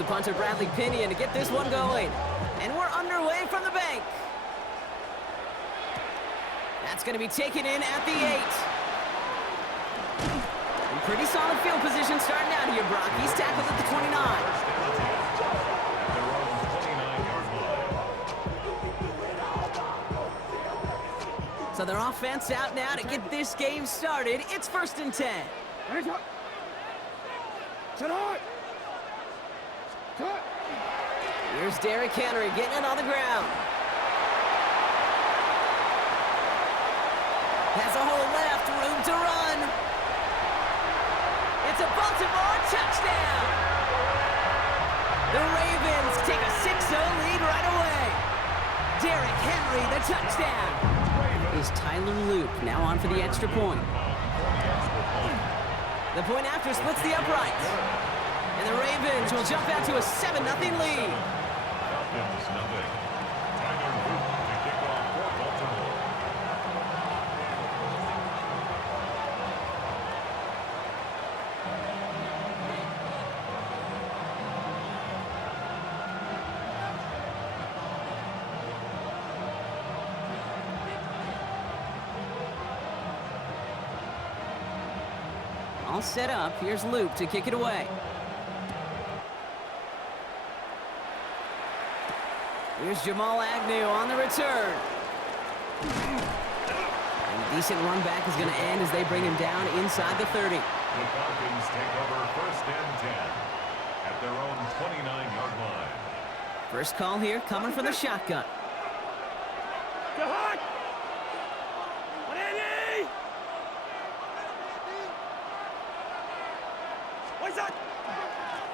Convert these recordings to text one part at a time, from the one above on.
the punter, Bradley Pinion, to get this one going. And we're underway from the bank. That's going to be taken in at the 8. And pretty solid field position starting out here, Brock. He's tackled at the 29. So their offense out now to get this game started. It's 1st and 10. Here's Derrick Henry getting it on the ground. Has a hole left, room to run. It's a Baltimore touchdown. The Ravens take a 6-0 lead right away. Derrick Henry, the touchdown. Is Tyler Luke now on for the extra point. The point after splits the uprights. And the Ravens will jump out to a 7-0 lead. All set up. Here's Luke to kick it away. Here's Jamal Agnew on the return. And a decent run back is going to end as they bring him down inside the 30. The Falcons take over 1st and 10 at their own 29-yard line. First call here coming from the shotgun.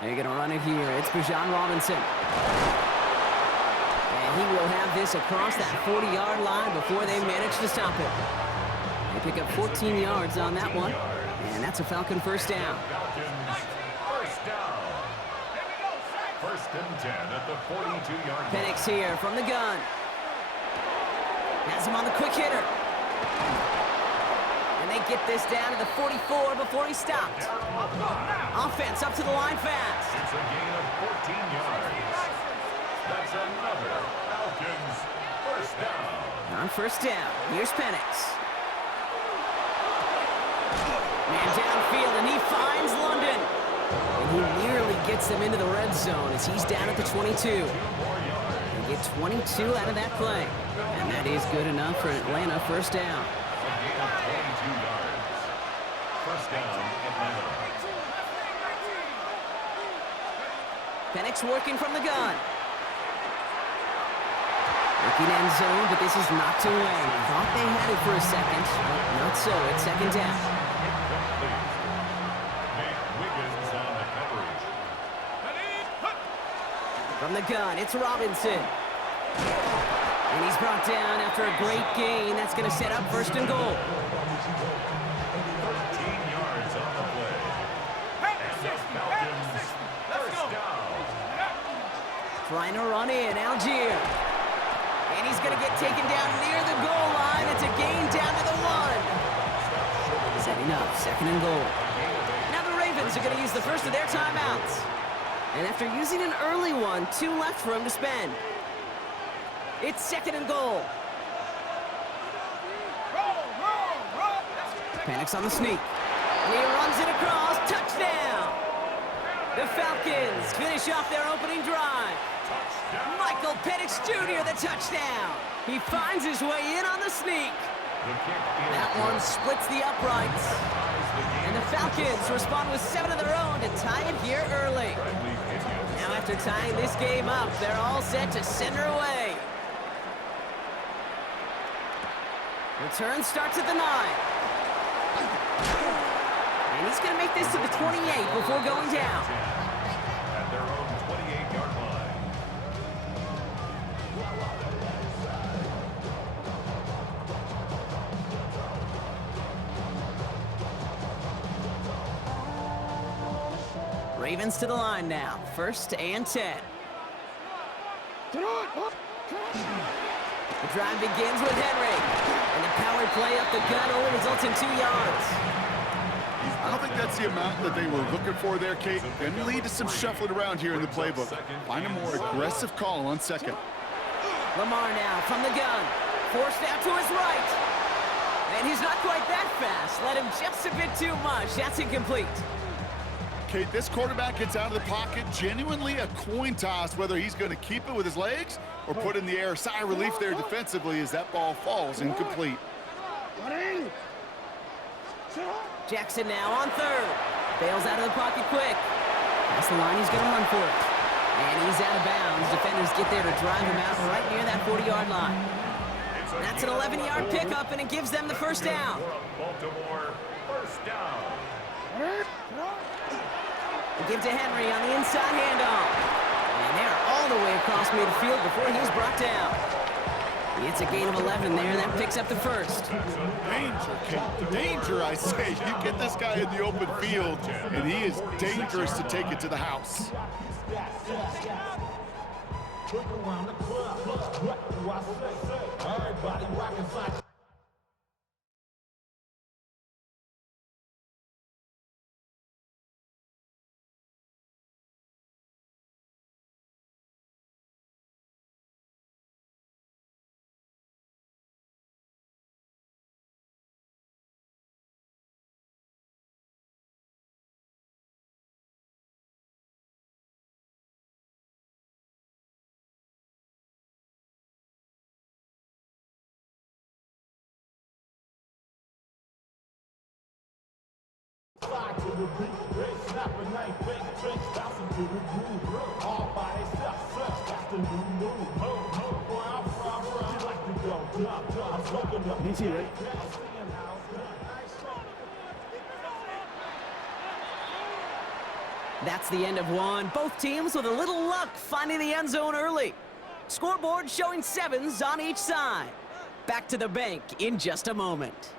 They're going to run it here. It's Bijan Robinson. And he will have this across that 40-yard line before they manage to stop it. They pick up 14 yards on that one. And that's a Falcon first down. First down. 1st and 10 at the 42-yard line. Penix here from the gun. Has him on the quick hitter. And they get this down to the 44 before he stopped. Offense up to the line fast. It's a gain of 14 yards. That's another Falcons first down. On first down, here's Penix. Man downfield, and he finds London. And he nearly gets them into the red zone as he's down at the 22. They get 22 out of that play. And that is good enough for an Atlanta first down. A gain of 22 yards. First down, Atlanta. Penix working from the gun. Looking end zone, but this is knocked away. Thought they had it for a second, but not so. It's 2nd down. Wiggins on the coverage. From the gun, it's Robinson. And he's brought down after a great gain. That's going to set up 1st and goal. 13 yards on the play. And the Falcons first down. Trying to run in, Algier. And he's going to get taken down near the goal line. It's a gain down to the 1. Setting up 2nd and goal. Now the Ravens are going to use the first of their timeouts. And after using an early one, 2 left for him to spend. It's 2nd and goal. Penix on the sneak. And he runs it across. Touchdown! The Falcons finish off their opening drive. Michael Penix Jr. the touchdown. He finds his way in on the sneak. That one splits the uprights. And the Falcons respond with 7 of their own to tie it here early. Now after tying this game up, they're all set to send her away. Return starts at the 9. And he's going to make this to the 28 before going down. At their own 28-yard line. Ravens to the line now. 1st and 10. The drive begins with Henry. And the power play up the gut only results in 2 yards. don't think that's the amount that they were looking for there, Kate. Can lead to some shuffling around here in the playbook. Find a more aggressive call on second. Lamar now from the gun. Forced out to his right. And he's not quite that fast. Let him just a bit too much. That's incomplete. Kate, this quarterback gets out of the pocket. Genuinely a coin toss whether he's going to keep it with his legs or put in the air. Sigh of relief there defensively as that ball falls incomplete. Jackson now on third. Bails out of the pocket quick. That's the line, he's going to run for it. And he's out of bounds. Defenders get there to drive him out right near that 40-yard line. That's an 11-yard pickup, and it gives them the first down. Baltimore, first down. They give to Henry on the inside handoff. And they're all the way across midfield before he's brought down. It's a gain of 11 there, and that picks up the first. Danger, Kate. Danger, I say. You get this guy in the open field, and he is dangerous to take it to the house. Easy, right? That's the end of one. Both teams with a little luck finding the end zone early. Scoreboard showing 7s on each side. Back to the bank in just a moment.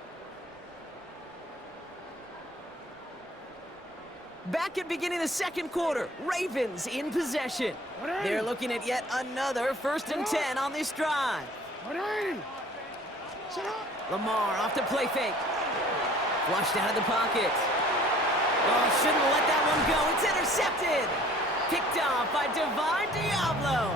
Back at beginning the second quarter, Ravens in possession. They're looking at yet another 1st and 10 on this drive. Lamar off to play fake. Flushed out of the pocket. Oh, shouldn't let that one go. It's intercepted. Picked off by Divine Diablo.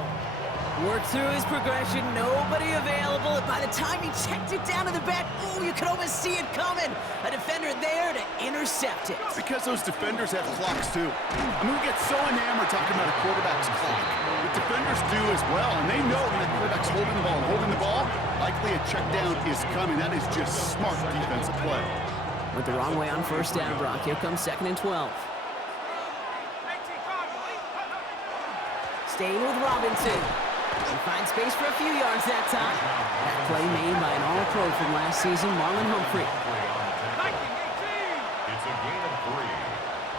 Worked through his progression, nobody available. And by the time he checked it down to the back, oh, you could almost see it coming. A defender there to intercept it. Because those defenders have clocks, too. I mean, we get so enamored talking about a quarterback's clock. But defenders do as well, and they know when the quarterback's holding the ball, likely a check down is coming. That is just smart defensive play. Went the wrong way on first down, Brock. Here comes 2nd and 12. Staying with Robinson. He finds space for a few yards that time. That play made by an All-Pro from last season, Marlon Humphrey. It's a gain of 3.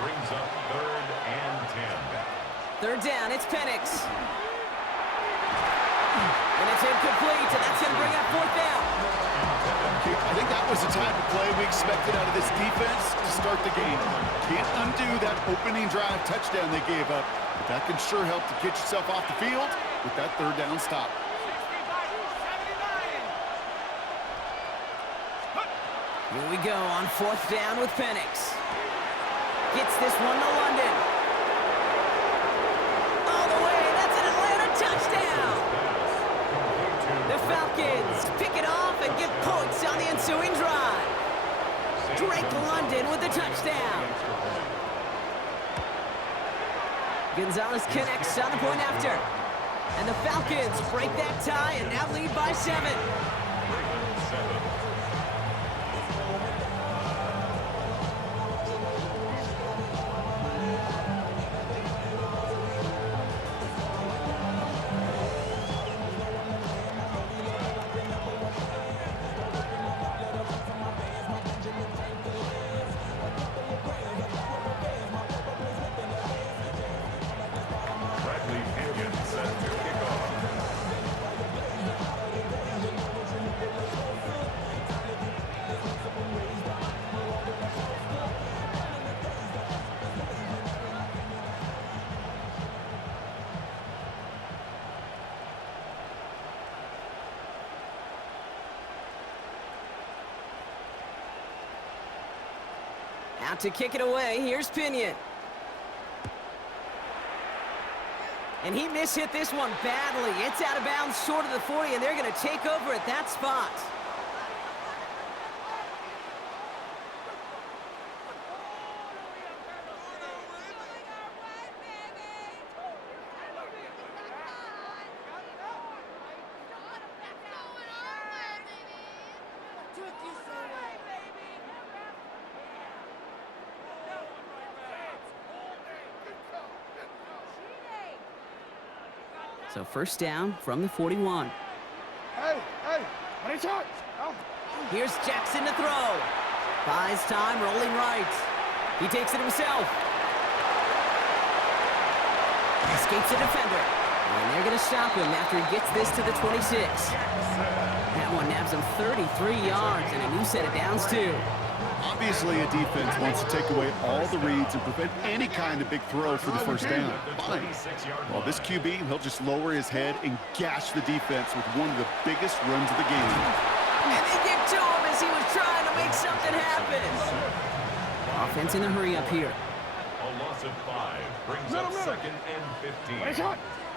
Brings up 3rd and 10. Third down, it's Penix. And it's incomplete, and that's going to bring up 4th down. I think that was the type of play we expected out of this defense to start the game. Can't undo that opening drive touchdown they gave up, but that can sure help to get yourself off the field with that 3rd down stop. Here we go on 4th down with Penix. Gets this one to London. All the way, that's an Atlanta touchdown! The Falcons pick it off and get points on the ensuing drive. Drake London with the touchdown. Gonzalez connects on the point after. And the Falcons break that tie and now lead by 7. Out to kick it away, here's Pinion. And he mishit this one badly. It's out of bounds short of the 40, and they're going to take over at that spot. So first down from the 41. Hey, what is it? Here's Jackson to throw. Buys time, rolling right. He takes it himself. Escapes a defender. And they're going to stop him after he gets this to the 26. That one nabs him 33 yards and a new set of downs, too. Obviously, a defense wants to take away all the reads and prevent any kind of big throw for the first down. Fine. Well, this QB, he'll just lower his head and gash the defense with one of the biggest runs of the game. And they get to him as he was trying to make something happen. Offense in the hurry up here. A loss of 5 brings up second and 15.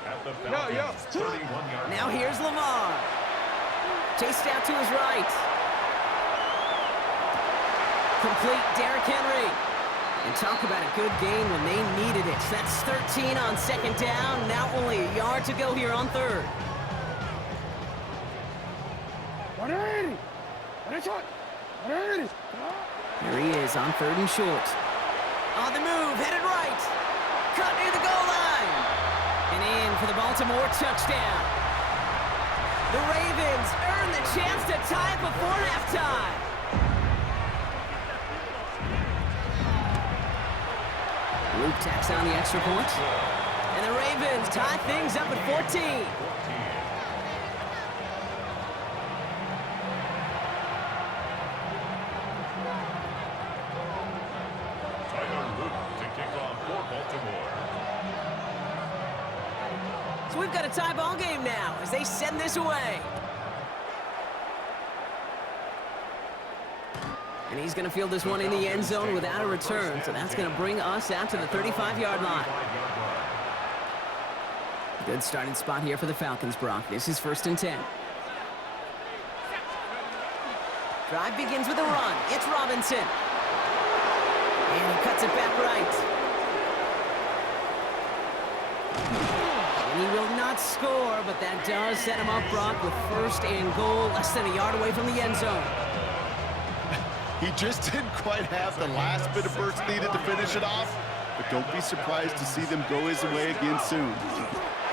At the Falcons' 31-yard line. Now here's Lamar. Chased out to his right. Complete Derrick Henry. And talk about a good game when they needed it. That's 13 on second down. Now only a yard to go here on third. 180. Here he is on third and short. On the move, headed right. Cut near the goal line. And in for the Baltimore touchdown. The Ravens earn the chance to tie it before halftime. Luke tacks on the extra point. And the Ravens tie things up at 14. So we've got a tie ball game now as they send this away. And he's going to field this one in the end zone without a return. So that's going to bring us out to the 35-yard line. Good starting spot here for the Falcons, Brock. This is 1st and 10. Drive begins with a run. It's Robinson. And he cuts it back right. And he will not score, but that does set him up, Brock, with 1st and goal, less than a yard away from the end zone. He just didn't quite have the last bit of burst needed to finish it off, but don't be surprised to see them go his way again soon.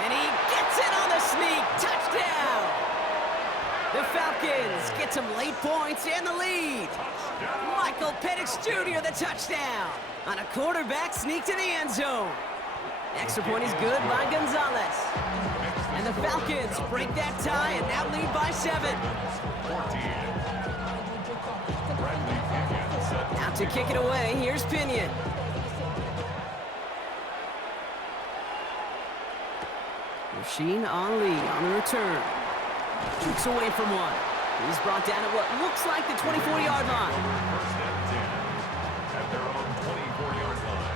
And he gets it on the sneak. Touchdown! The Falcons get some late points and the lead. Michael Penix Jr. the touchdown on a quarterback sneak to the end zone. Extra point is good by Gonzalez. And the Falcons break that tie and now lead by 7. Out to kick it away, here's Pinion. Rasheen Ali on the return. Jukes away from one. He's brought down at what looks like the 24-yard line. First and 10 at their own 24-yard line.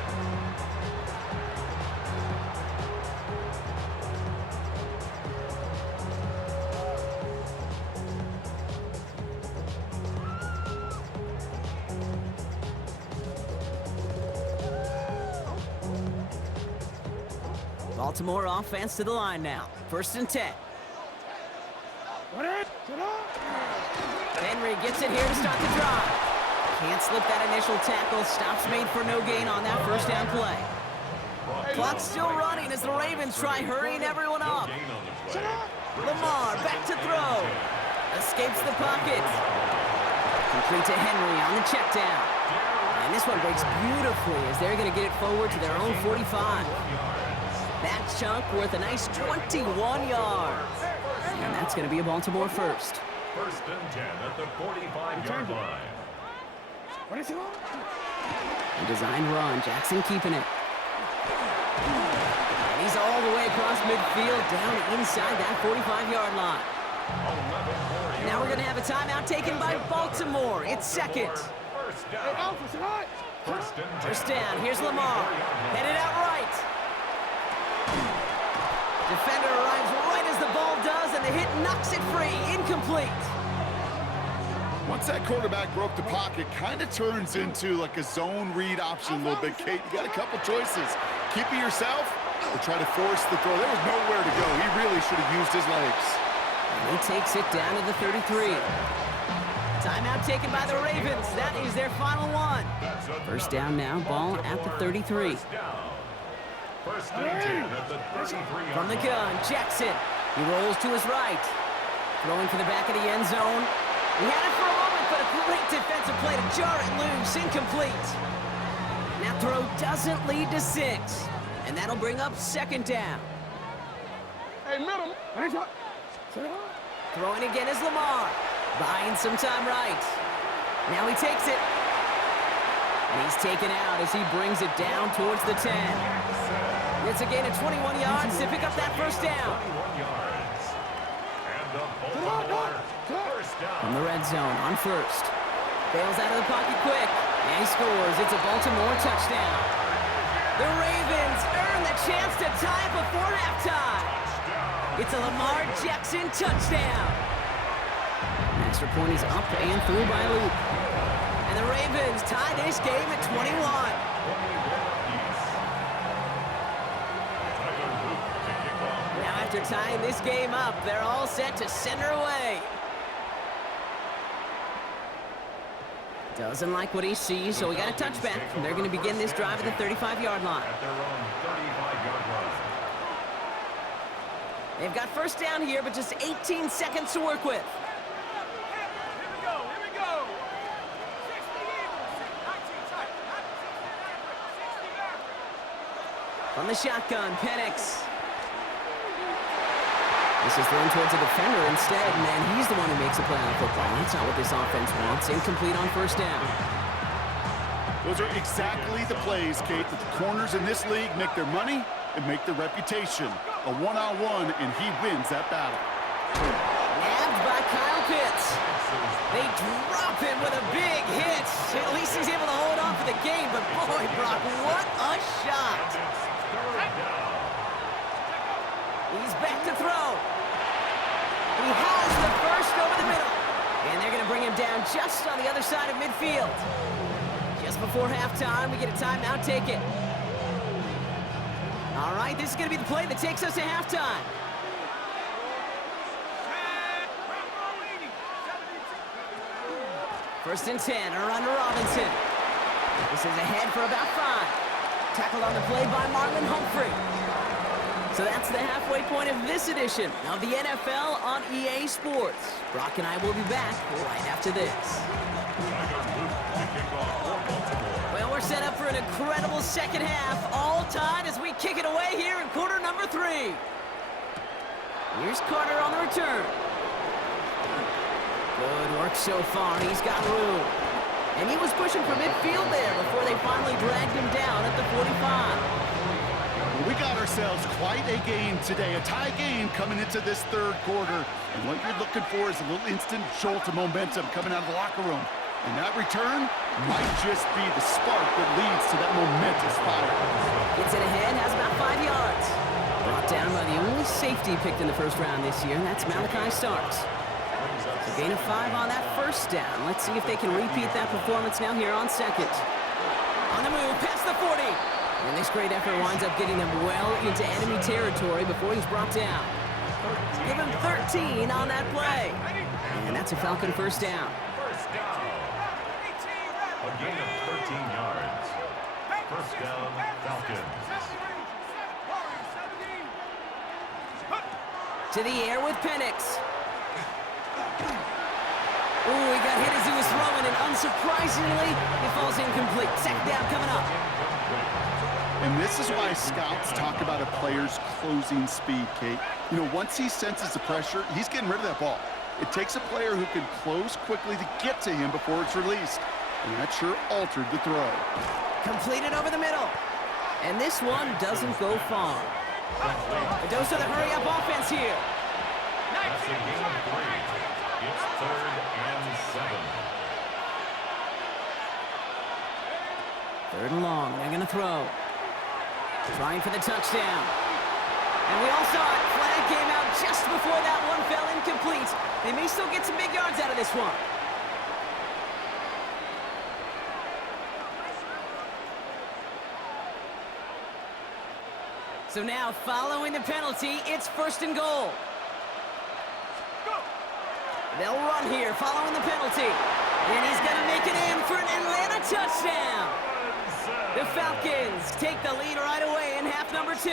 Baltimore offense to the line now. 1st and 10. Henry gets it here to start the drive. Can't slip that initial tackle. Stops made for no gain on that 1st down play. Clock's still running as the Ravens try hurrying everyone up. Lamar back to throw. Escapes the pocket. Complete to Henry on the check down. And this one breaks beautifully as they're going to get it forward to their own 45. That chunk worth a nice 21 yards. And that's going to be a Baltimore first. 1st and 10 at the 45-yard line. A designed run. Jackson keeping it. And he's all the way across midfield down inside that 45-yard line. Now we're going to have a timeout taken by Baltimore. It's 2nd. First down. First down, here's Lamar. Headed out right. Defender arrives right as the ball does, and the hit knocks it free. Incomplete. Once that quarterback broke the pocket, kind of turns into like a zone read option a little bit, Kate. You got a couple choices. Keep it yourself or try to force the throw. There was nowhere to go. He really should have used his legs. And he takes it down to the 33. Timeout taken by the Ravens. That is their final one. First down now, ball at the 33. First and 10 at the 33. From the gun, Jackson. He rolls to his right. Throwing for the back of the end zone. He had it for a moment, but a great defensive play to jar it loose. Incomplete. That throw doesn't lead to 6. And that'll bring up second down. Hey, middle. Throwing again is Lamar. Buying some time right. Now he takes it. And he's taken out as he brings it down towards the 10. It's a gain of 21 yards to pick up that first down. 21 yards. And the Baltimore first down. From the red zone on first. Bails out of the pocket quick. And he scores. It's a Baltimore touchdown. The Ravens earn the chance to tie before halftime. It's a Lamar Jackson touchdown. Extra point is up and through by Luke. And the Ravens tie this game at 21. Now after tying this game up, they're all set to send her away. Doesn't like what he sees, so we got a touchback. They're going to begin this drive at the 35-yard line. At their own 35-yard line. They've got first down here, but just 18 seconds to work with. From the shotgun, Penix. This is thrown towards a defender instead, and then he's the one who makes a play on football. That's not what this offense wants. Incomplete on first down. Those are exactly the plays, Kate, that the corners in this league make their money and make their reputation. A one-on-one, and he wins that battle. Nabbed by Kyle Pitts. They drop him with a big hit. At least he's able to hold on for the game, but boy, Brock, what a shot. He's back to throw. He has the first over the middle. And they're going to bring him down just on the other side of midfield. Just before halftime, we get a timeout taken. All right, this is going to be the play that takes us to halftime. First and 10, a run to Robinson. This is ahead for about 5. Tackled on the play by Marlon Humphrey. So that's the halfway point of this edition of the NFL on EA Sports. Brock and I will be back right after this. Well, we're set up for an incredible second half, all tied as we kick it away here in quarter number 3. Here's Carter on the return. Good work so far. He's got room. And he was pushing for midfield there before they finally dragged him down at the 45. We got ourselves quite a game today, a tie game coming into this third quarter. And what you're looking for is a little instant jolt of momentum coming out of the locker room. And that return might just be the spark that leads to that momentous fire. Gets it ahead, has about 5 yards. Brought down by the only safety picked in the first round this year, and that's Malachi Starks. A gain of 5 on that first down. Let's see if they can repeat that performance now here on second. On the move, past the 40. And this great effort winds up getting them well into enemy territory before he's brought down. Give him 13 on that play. And that's a Falcon first down. First down. A gain of 13 yards. First down, Falcons. To the air with Penix. Ooh, he got hit as he was throwing, and unsurprisingly, he falls incomplete. Second down coming up. And this is why scouts talk about a player's closing speed, Kate. You know, once he senses the pressure, he's getting rid of that ball. It takes a player who can close quickly to get to him before it's released. And that sure altered the throw. Completed over the middle. And this one doesn't go far. A dose of the hurry-up offense here. That's a gain of 3. It's 3rd and 7. Third and long. They're going to throw. Trying for the touchdown. And we all saw it. Flag came out just before that one fell incomplete. They may still get some big yards out of this one. So now, following the penalty, it's first and goal. They'll run here following the penalty. And he's going to make it in for an Atlanta touchdown. The Falcons take the lead right away in half number 2.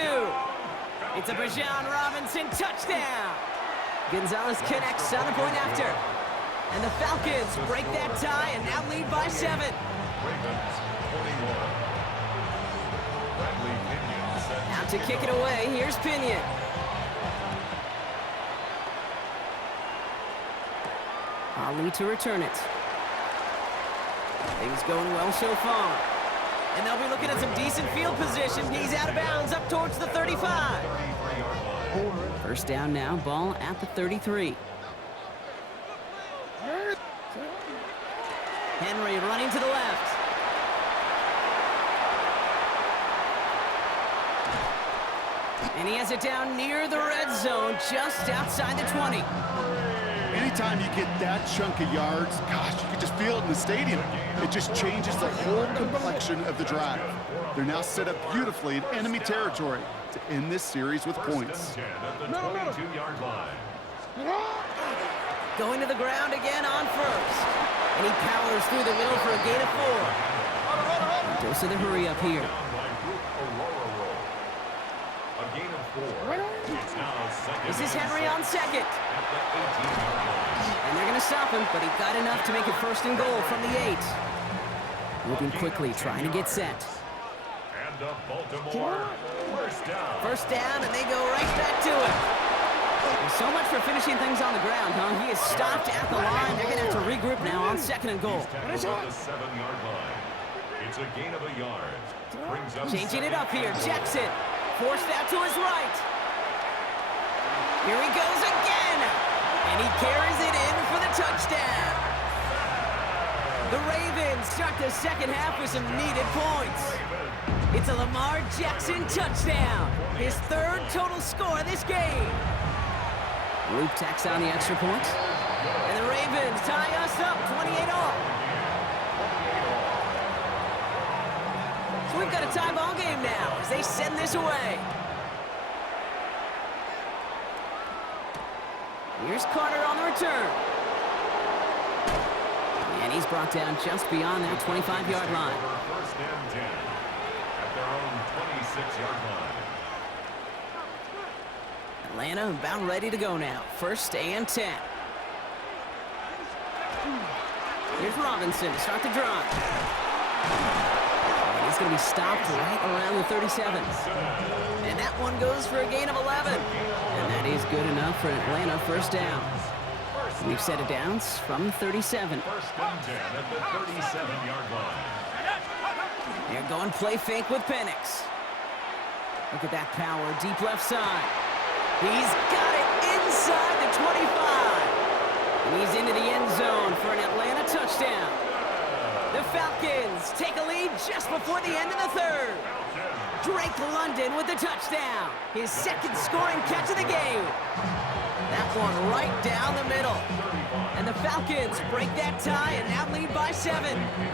It's a Bijan Robinson touchdown. Gonzalez connects on the point after. And the Falcons break that tie and now lead by 7. Ravens 41. Bradley Pinion set Now to kick it away, here's Pinion. Ali to return it. Things going well so far. And they'll be looking at some decent field position. He's out of bounds up towards the 35. First down now, ball at the 33. Henry running to the left. And he has it down near the red zone, just outside the 20. Anytime you get that chunk of yards, gosh, you can just feel it in the stadium. It just changes the whole complexion of the drive. They're now set up beautifully in enemy territory to end this series with points. at the 22-yard line. Going to the ground again on first. And he powers through the middle for a gain of 4. Dose of the hurry up here. A gain of 4. It's now second. This is Henry on second. At the 18-yard line. And they're going to stop him, but he got enough to make it first and goal from the 8. Moving quickly, trying to get set. And the Baltimore first down. First down, and they go right back to it. So much for finishing things on the ground, huh? He is stopped at the line. They're going to have to regroup now on second and goal. At the 7-yard line. It's a gain of a yard. Brings up Changing it up here. Jackson forced out to his right. Here he goes again. And he carries it in for the touchdown. The Ravens start the second half with some needed points. It's a Lamar Jackson touchdown. His 3rd total score of this game. Luke tacks on the extra point. And the Ravens tie us up 28-all. So we've got a tie ball game now as they send this away. Here's Carter on the return. And he's brought down just beyond that 25-yard line. First and 10 at their own 26-yard line. Atlanta about ready to go now. First and 10. Here's Robinson to start the drive. And he's going to be stopped right around the 37. And that one goes for a gain of 11. And that is good enough for Atlanta first down. We've set it down from 37. First and 10 at the 37-yard line. They're going play fake with Penix. Look at that power, deep left side. He's got it inside the 25. And he's into the end zone for an Atlanta touchdown. The Falcons take a lead just before the end of the 3rd. Drake London with the touchdown. His 2nd scoring catch of the game. That one right down the middle. And the Falcons break that tie and now lead by 7.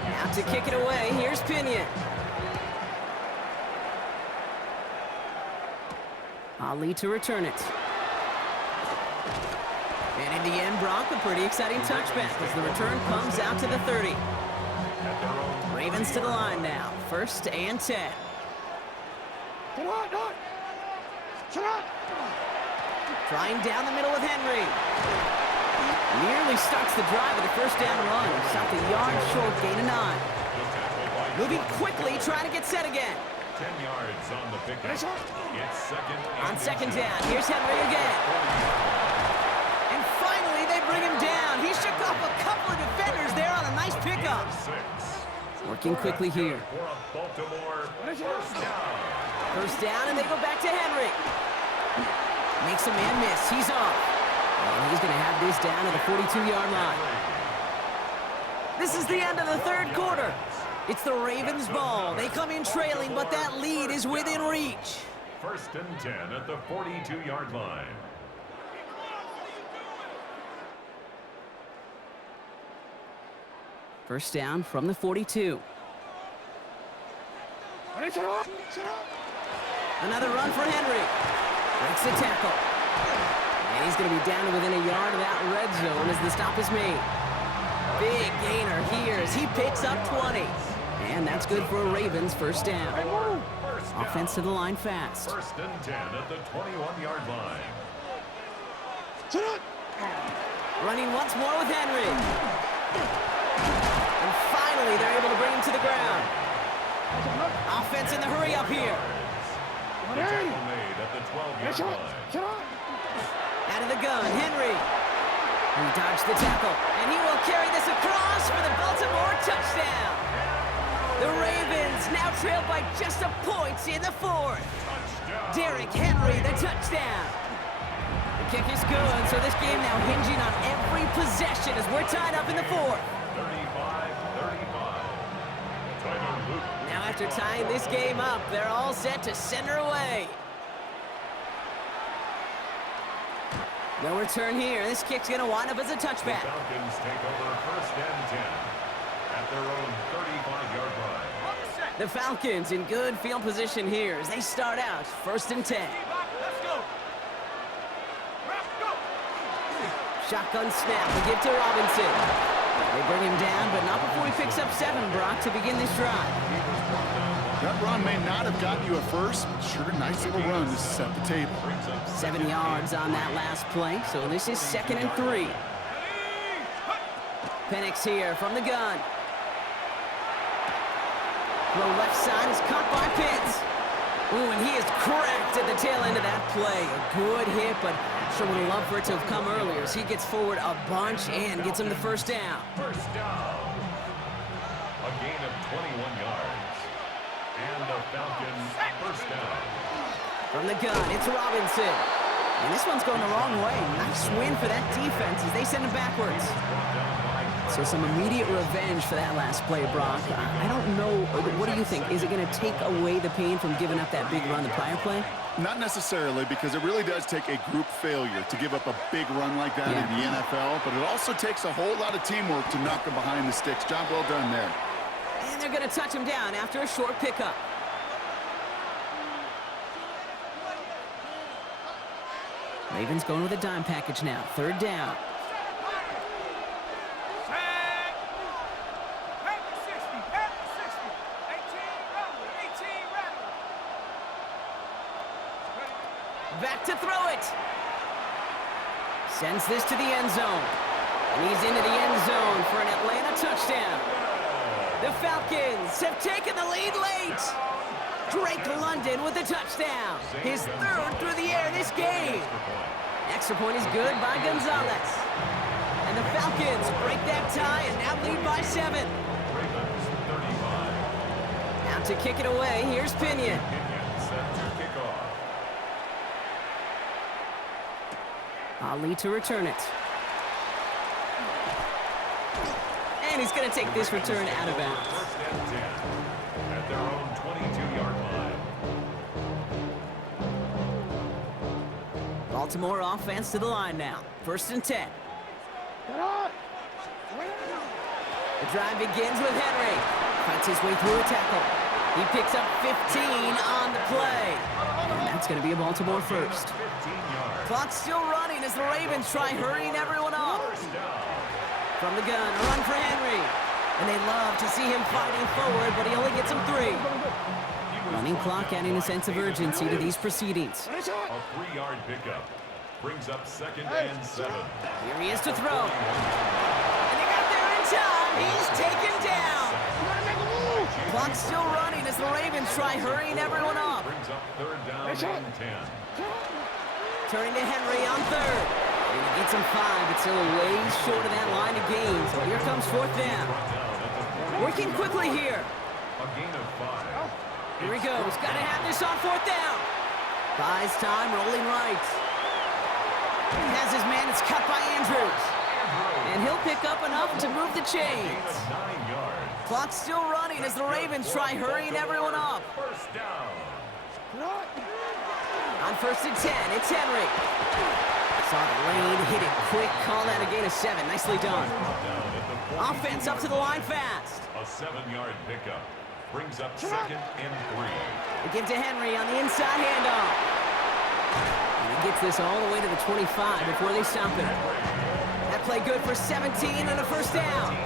Now to kick it away, here's Pinion. Ali to return it. And in the end, Brock, a pretty exciting touchback as the return comes out to the 30. Ravens to the line now. First and 10. Trying down the middle with Henry. Nearly starts the drive with a first down run. Stopped a yard short, gain of 9. Moving quickly, trying to get set again. 10 yards on the pickup. It's second On second down, here's Henry again. And finally, they bring him down. He shook off a couple of defenders there on a nice pickup. Working quickly here. First down, and they go back to Henry. Makes a man miss. He's off. And he's going to have this down at the 42-yard line. This is the end of the 3rd quarter. It's the Ravens' ball. They come in trailing, but that lead is within reach. 1st and 10 at the 42-yard line. First down from the 42. Another run for Henry. Breaks the tackle. And he's going to be down to within a yard of that red zone as the stop is made. Big gainer here as he picks up 20. And that's good for a Ravens first down. Offense to the line fast. 1st and 10 at the 21-yard line. Running once more with Henry. And finally, they're able to bring him to the ground. Offense in the hurry up here. The tackle made at the 12-yard line. Out of the gun, Henry. He dodged the tackle, and he will carry this across for the Baltimore touchdown. The Ravens now trail by just a point in the 4th. Derrick Henry, the touchdown. The kick is good, so this game now hinging on every possession as we're tied up in the 4th. 35-35. Now after tying this game up, they're all set to send her away. No return here. This kick's going to wind up as a touchback. The Falcons take over 1st and 10 at their own 35-yard line. The Falcons in good field position here as they start out 1st and 10. Shotgun snap, they give to Robinson. They bring him down, but not before he picks up 7, Brock, to begin this drive. That run may not have gotten you a first, but sure, nice little run to set the table. 7 yards on that last play, so this is 2nd and 3. Penix here from the gun. Throw left side is caught by Pitts. Ooh, and he is cracked at the tail end of that play. A good hit, but sure would have loved for it to have come earlier as he gets forward a bunch and gets him the first down. First down. A gain of 21 yards. And the Falcons first down. From the gun, it's Robinson. And this one's going the wrong way. Nice win for that defense as they send him backwards. So some immediate revenge for that last play, Brock. I don't know. What do you think? Is it going to take away the pain from giving up that big run the prior play? Not necessarily, because it really does take a group failure to give up a big run like that in the NFL, but it also takes a whole lot of teamwork to knock them behind the sticks. Job well done there. And they're going to touch him down after a short pickup. Ravens going with a dime package now. 3rd down. Back to throw it. Sends this to the end zone. And he's into the end zone for an Atlanta touchdown. The Falcons have taken the lead late. Drake London with a touchdown. His 3rd through the air this game. Extra point is good by Gonzalez. And the Falcons break that tie and now lead by 7. Ravens 35. Now to kick it away, here's Pinion. Pinion set to kick off. Ali to return it. And he's going to take this return out of bounds. 1st and 10 at their own 22-yard line. Baltimore offense to the line now. 1st and 10. The drive begins with Henry. Fights his way through a tackle. He picks up 15 on the play. And that's going to be a Baltimore first. 15 yards. Clock's still running as the Ravens try hurrying everyone up. First down. From the gun, a run for Henry. And they love to see him fighting forward, but he only gets him 3. Running clock adding a sense of urgency to these proceedings. A 3-yard pickup brings up 2nd and 7. Here he is to throw. And he got there in time. He's taken down. Clock's still running as the Ravens try hurrying everyone up. Brings up 3rd down and 10. Turning to Henry on 3rd. And he gets him 5, but still a ways short of that line of gain. So here comes 4th down. Working quickly here. A gain of 5. Here he goes. Got to have this on 4th down. Buys time, rolling right. Has his man. It's cut by Andrews. And he'll pick up enough to move the chains. 9 yards. Clock's still running as the Ravens try hurrying everyone up. First down. On 1st and 10, it's Henry. Saw the lane, hit it quick, call that a gain of 7. Nicely done. Offense up to the line fast. A 7-yard pickup. Brings up 2nd and 3. They give to Henry on the inside handoff. And he gets this all the way to the 25 before they stop him. That play good for 17 and a first down.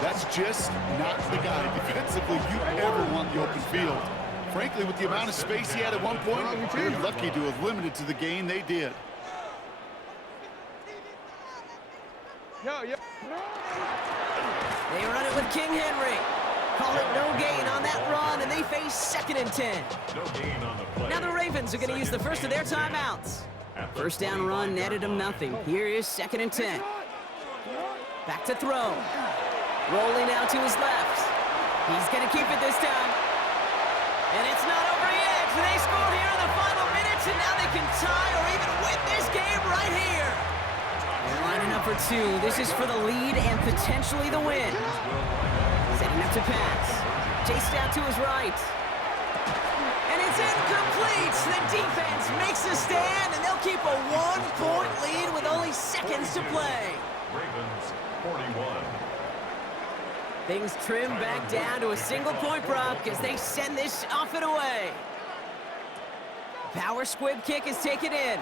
That's just not the guy defensively you ever want the open field. Frankly, with the amount of space he had at one point, they're lucky to have limited to the gain they did. They run it with King Henry. Call it no gain on that run, and they face 2nd and 10. No gain on the play. Now the Ravens are going to use the first of their timeouts. First down run netted them nothing. Here is 2nd and 10. Back to throw. Rolling out to his left. He's going to keep it this time. And it's not over yet. They scored here in the final minutes, and now they can tie or even win this game right here. They're lining up for 2. This is for the lead and potentially the win. Setting up to pass. Chased out to his right. And it's incomplete. The defense makes a stand, and they'll keep a 1-point lead with only seconds to play. Ravens 41. Things trim back down to a single-point Brock as they send this off and away. Power squib kick is taken in.